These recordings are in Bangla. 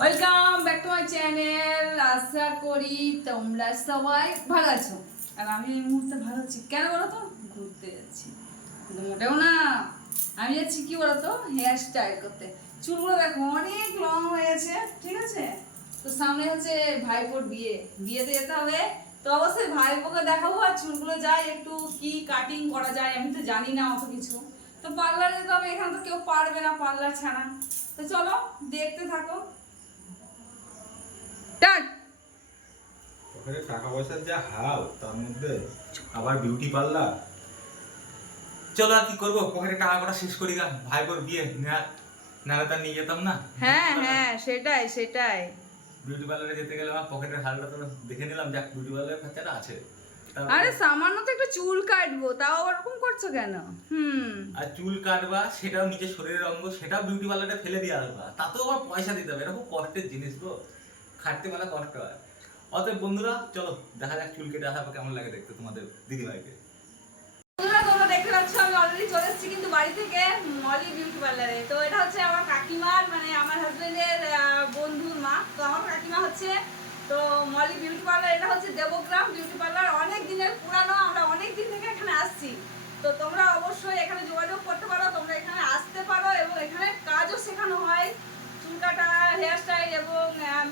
Welcome back to my channel আশা করি তোমরা সবাই ভালো আছো। আর আমি এই মুহূর্তে ভালো আছি। কেন বলো তো? ঘুরতে যাচ্ছি। মোটেও না। আমি যাচ্ছি কি বলো তো হেয়ার স্টাইল করতে। চুলগুলো দেখো, অনেক লং হয়ে গেছে, ঠিক আছে? তো সামনে হচ্ছে ভাইপোর বিয়ে। বিয়েতে যেতে হবে। তো অবশ্যই ভাইপোকে দেখাবো আর চুলগুলো যাই, একটু কি কাটিং করা যায়, আমি তো জানি না অত কিছু। তো পার্লারে তো আমি এখানে তো কেউ পারবে না পার্লার ছাড়া। তো চলো, দেখতে থাকো। টান ওখানে টাকা পয়সার যা হাল তার মধ্যে আবার বিউটি পার্লার চলো আর কি করব? পকেটে টাকা কটা শেষ করি গা। ভাই বোর বিয়ে নাহলে তার নিয়ে যেতাম না। হ্যাঁ হ্যাঁ সেটাই সেটাই। বিউটি পার্লারে যেতে গেলে আমার পকেটের হালটা তো দেখে নিলাম। যাক বিউটি পার্লারের খরচাটা আছে। আরে সামান্য তো একটু চুল কাটবো। তাও ওরকম করছ কেন? হুম। আর চুল কাটবা সেটাও নিজের শরীরের অঙ্গ সেটাও বিউটি পার্লারে ফেলে দিয়ে আসবা। তাতেও আবার পয়সা দিতে হবে। এরকম খুব কষ্টের জিনিস গো। খাটতে মেলা কষ্ট হয়। অতএব বন্ধুরা, চলো, দেখা যাক চুল কেটে পর কেমন লাগে দেখতে তোমাদের বন্ধুরা, তোমরা দেখতে পাচ্ছ, আমি অলরেডি চলে এসেছি কিন্তু বাড়ি থেকে মলি বিউটি পার্লারে তো এটা হচ্ছে আমার মানে আমার বন্ধুর মা। তো আমার কাকিমা হচ্ছে, তো মলি বিউটি পার্লার এটা হচ্ছে দেবগ্রাম বিউটি পার্লার অনেক দিনের পুরানো, আমরা অনেক দিন থেকে এখানে আসছি তো তোমরা অবশ্যই এখানে যোগাযোগ করতে পারো তোমরা এখানে আসতে পারো এবং এখানে কাজও শেখানো হয় চুল কাটা হেয়ার স্টাইল এবং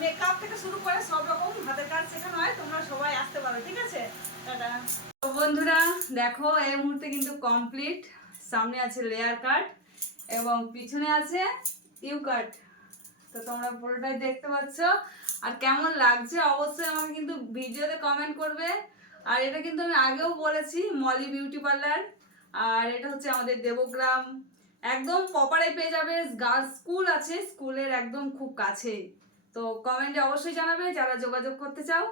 মেকআপ থেকে শুরু করে সব রকম হাতের কাজ শেখানো হয়, তোমরা সবাই আসতে পারো, ঠিক আছে? টাটা। বন্ধুরা, দেখো, এই মুহূর্তে কিন্তু কমপ্লিট সামনে আছে লেয়ার কাট এবং পিছনে আছে ইউ কাট তো তোমরা পুরোটাই দেখতে পাচ্ছ। আর কেমন লাগছে অবশ্যই আমাকে কিন্তু ভিডিওতে কমেন্ট করবে। আর এটা কিন্তু আমি আগেও বলেছি মলি বিউটি পার্লার আর এটা হচ্ছে আমাদের দেবগ্রাম একদম প্রপারে পেয়ে যাবে। গার্লস স্কুল আছে স্কুলের একদম খুব কাছেই। তো কমেন্টে অবশ্যই জানাবে যারা যোগাযোগ করতে চাও,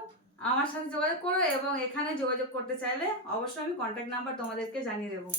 আমার সাথে যোগাযোগ করো এবং এখানে যোগাযোগ করতে চাইলে অবশ্যই আমি কন্ট্যাক্ট নাম্বার তোমাদেরকে জানিয়ে দেবো।